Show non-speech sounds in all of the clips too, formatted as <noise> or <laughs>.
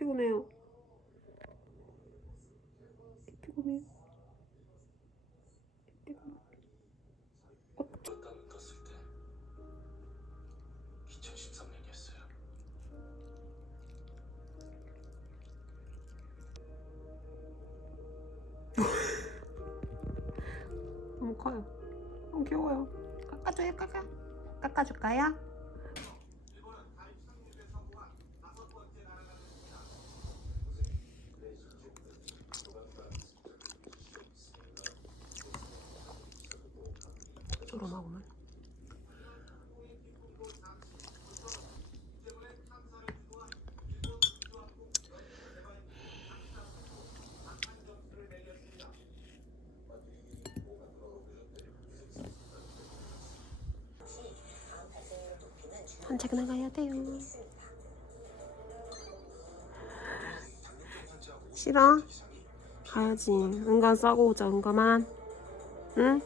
피곤해요. 피곤해요. <laughs> 너무 커요. 너무 귀여워요. 깎아줘요, 깎아. 깎아줄까요? 산책 나가야 돼요. 싫어? 가야지. 은간 싸고 오자, 은가만. 응?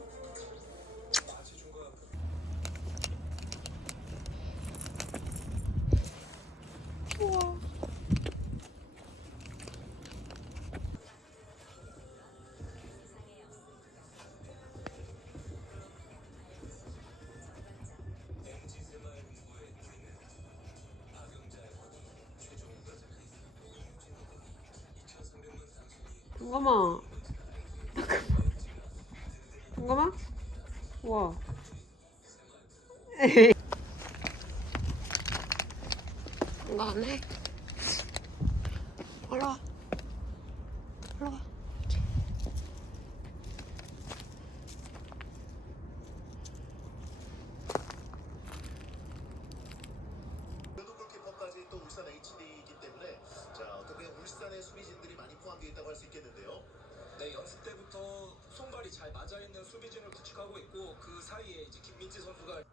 잠깐만. 잠깐만. 우와. <laughs> 뭔가 안 해. 올라와. 올라와. 그래도 골키퍼까지 또 울산 HD이기 때문에 자 어떻게 보면 울산의 포함되어 있다고 할 수 있겠는데요. 네, 연습 때부터 손발이 잘 맞아 있는 수비진을 구축하고 있고 그 사이에 이제 김민지 선수가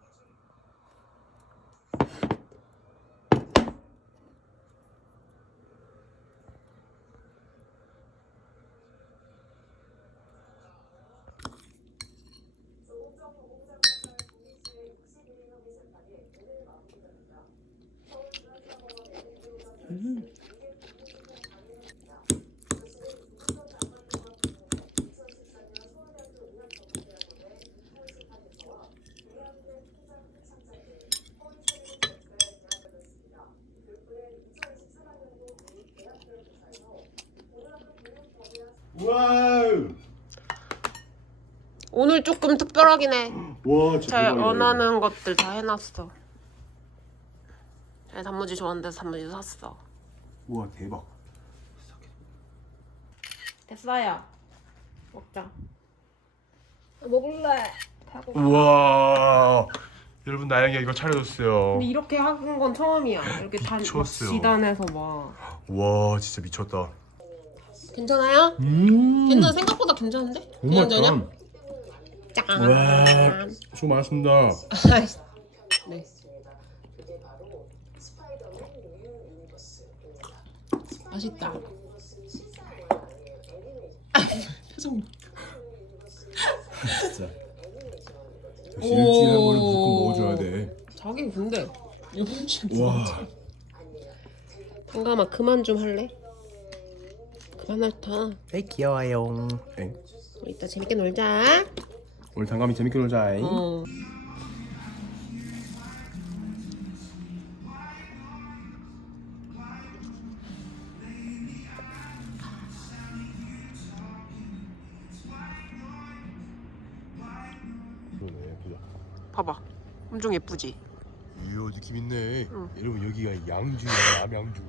와우! 오늘 조금 특별하긴 해. 와, 진짜 잘 대박이다, 원하는 것들 다 해놨어. 내 단무지 좋아하는데 단무지 샀어. 이거. 우와, 대박. 됐어요. 먹자. 먹을래. 배고파. 우와. 여러분 나영이 이거 차려줬어요. 근데 이렇게 하는 건 처음이야. 이렇게 단, 막 미쳤어요. 지단해서 막. 와, 진짜 미쳤다. 괜찮아요? 음. 괜찮아 생각보다 괜찮은데? 너무 맛있 다. 짠. 와, 수고 많았습니다. 네. 맛있다. 표정. 진짜. 역시 일주일에 한 번은 무조건 먹어줘야 돼. 자기 근데 이번 주 와, 잠깐만 그만 좀 할래? 그만할다. 에 귀여워요. 엥? 우리 이따 재밌게 놀자. 오늘 단감이 재밌게 놀자. 잉? 어. 그러네, 보자. 봐봐. 엄청 예쁘지? 이야 느낌 있네. 응. 여러분 여기가 양주야 남양주.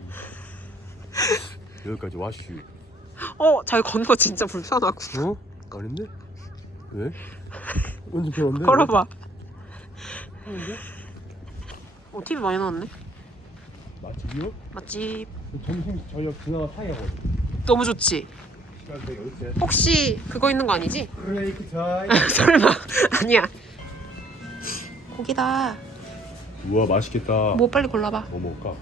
<laughs> 여기까지 와슈. 어, 자기 걷는 거 진짜 불편하고. 어? 아닌데? 왜? 완전 편한데? 걸어봐. 어, TV 많이 나왔네. 맛집이요? 맛집. 점심 저녁 그나마 사이거든. 너무 좋지? 시간대. 혹시 그거 있는 거 아니지? <laughs> 브레이크 타임. <laughs> 설마. 아니야. 고기다. 우와 맛있겠다. 뭐 빨리 골라봐. 뭐 먹을까?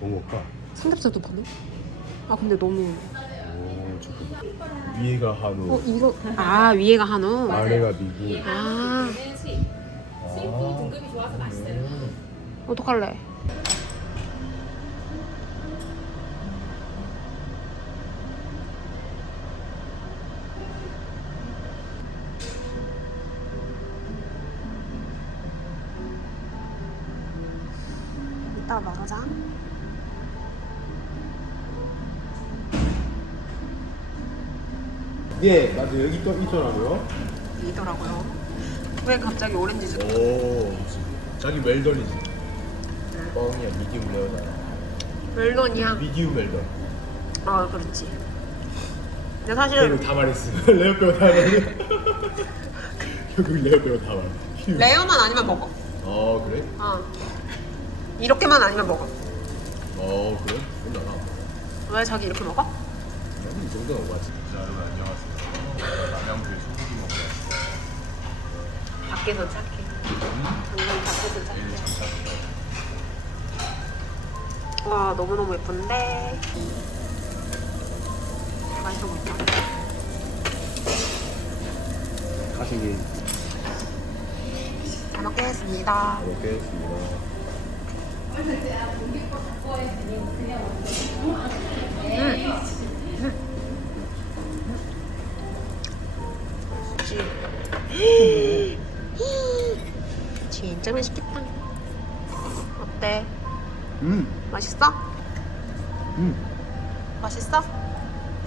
뭐 먹을까? 삼겹살도 파네? 아, 근데 너무. 오 잠깐. 위에가 한우, 어, 이거. 아, 위에가 한우. 아래가 미국. 아, 아. 어떡할래? 이따 먹자. 예, 맞아 여기 또 있더라고요. 이더라고요. 왜 갑자기 오렌지 주오 자기 웰던이지 뻥이야 미디움 레어다 웰던이야. 미디움 웰던 아 그렇지. 근데 이거 사실 다 말했어 <laughs> 레어 빼고 다 말해 <laughs> 결국 레어 빼고 다 휴. 레어만 아니면 먹어. 어 그래? 어. 이렇게만 아니면 먹어. 어 그래? 왜 자기 이렇게 먹어? 이 정도는 오바지 자 여러분 안녕하세요 남양주의 소고기 먹으러 왔어요 밖에서 착해. 완전 밖에서 착해. 내일 잠깐 와 너무 너무 예쁜데. 맛있어 보인다. 가시기 잘 먹겠습니다. 먹겠습니다 <gasps> 진짜 맛있겠다. 어때? 음 맛있어? 음. 맛있어?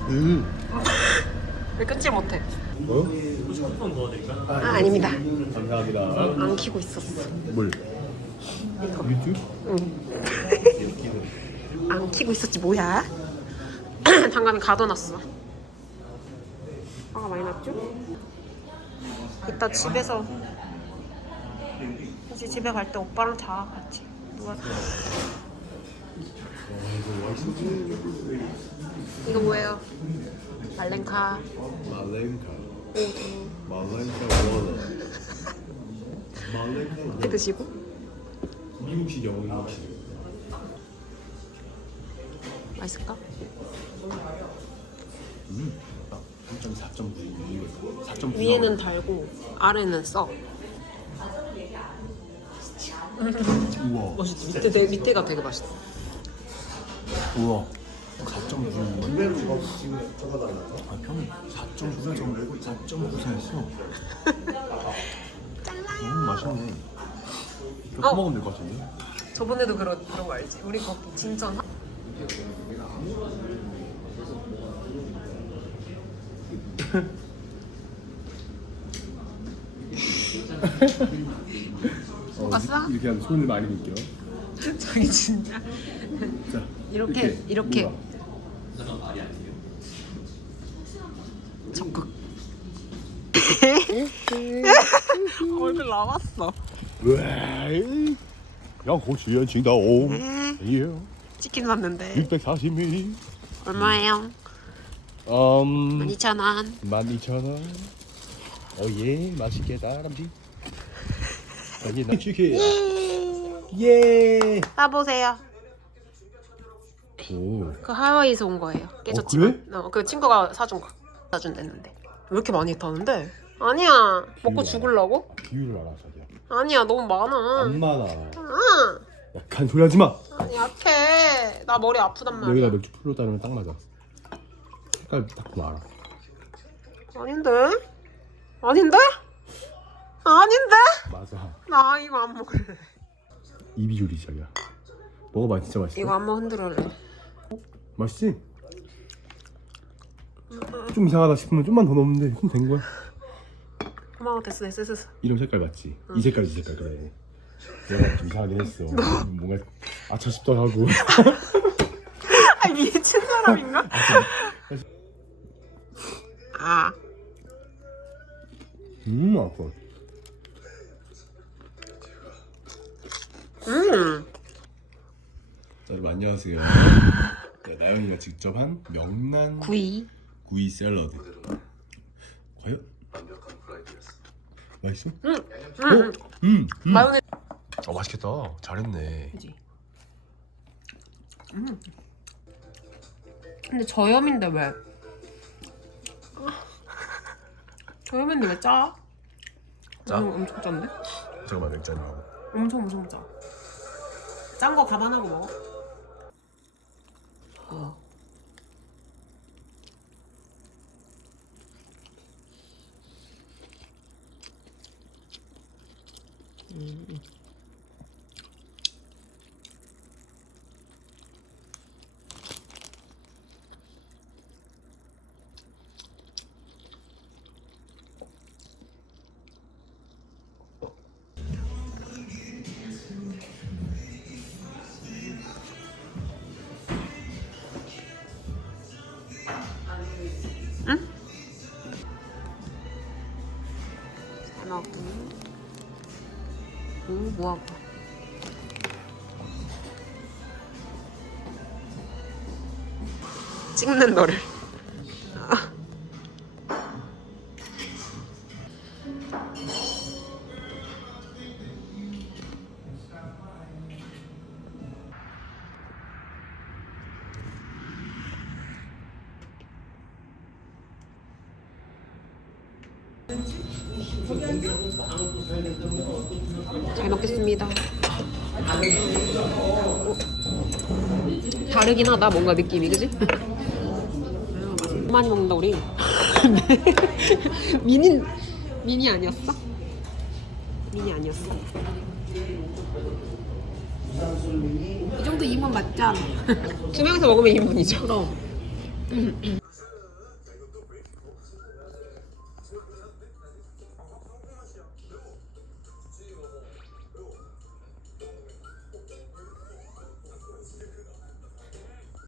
음. <laughs> 왜 끊지 못해? 어? 아 아닙니다. 감사합니다 안 키고 있었어. 뭘? 유튜브? <laughs> 안 키고 있었지 뭐야? <clears throat> 당감이 가둬놨어. 화가 많이 났죠? 이따 집에서 이제 집에 갈 때 오빠랑 자 같이. 누가 이거 뭐예요? 말렌카 오두 말렌카 워너 말렌카 이렇게 드시고 미국식 영어 미국식 맛있을까? 음. 3.4.9 4.9 위에는 달고 아래는 써. 우와 맛있지? 밑에 되게, 밑에가 되게 맛있어. 우와 4.9아 평이 4.9점 4.9살했어 너무 맛있네 이거 어. 퍼먹으면 될 것 같은데? 저번에도 그런 그런 거 알지? 우리 거기 진천 하- 먹었어? 이렇게 하면 손을 많이 느껴 저기 진짜. 자 이렇게 이렇게 우와. 적극. <laughs> 얼굴 나왔어. 왜? 양호수연 칭다오. 예 치킨 샀는데. 640ml 얼마예요? 음. 12,000원. 12,000원. 어예 맛있겠다 남지 아니 나 치킨 예 사보세요 오. 그 하와이에서 온 거예요 깨졌지만 그래? 어, 그 친구가 사준 거 사준댔는데 왜 이렇게 많이 타는데? 아니야 먹고. 죽을라고? 비율을 알아 자기야 아니야 너무 많아 안 많아 아, 약한 소리 하지 마 아니 약해 나 머리 아프단 말이야 여기다 맥주 풀로 따르면 딱 맞아 색깔 딱 알아 아닌데? 아닌데? 아닌데? 맞아 나 이거 안 먹을래 입이 조리 자기야 먹어봐 진짜 맛있어 이거 한 번 흔들어래 맛있지? 좀 이상하다 싶으면 좀만 더 넣으면 돼. 그럼 된 거야. 고마워 됐어 됐어 됐어 이런 색깔 맞지? 이 색깔 이 색깔 그래. 내가 좀 이상하긴 했어. 뭔가 아차 싶도 하고. <laughs> 아 미친 사람인가? <laughs> 아 음 아파. 음. 자, 여러분 안녕하세요. 네, 나영이가 직접 한 명란 구이 구이 샐러드. 과연? 맛있어? 응. 어? 응. 음. 음. 마요네즈 어 맛있겠다. 잘했네. 그지 음. 근데 저염인데 왜 <laughs> 저염인데 왜 짜? 짜? 엄청, 엄청 짠데? 잠깐만 맥자님하고. 엄청 엄청 짜. 짠 거 감안하고 먹어. 어. 하나고 오 뭐하고? 찍는 너를 잘 먹겠습니다. 어? 다르긴 하다 뭔가 느낌이 그지? 많이 먹는다 우리. <laughs> 미니 미니 아니었어? 미니 아니었어? 이 정도 2만 맞잖아. 두 명이서 먹으면 2인분이죠. 그럼. <laughs>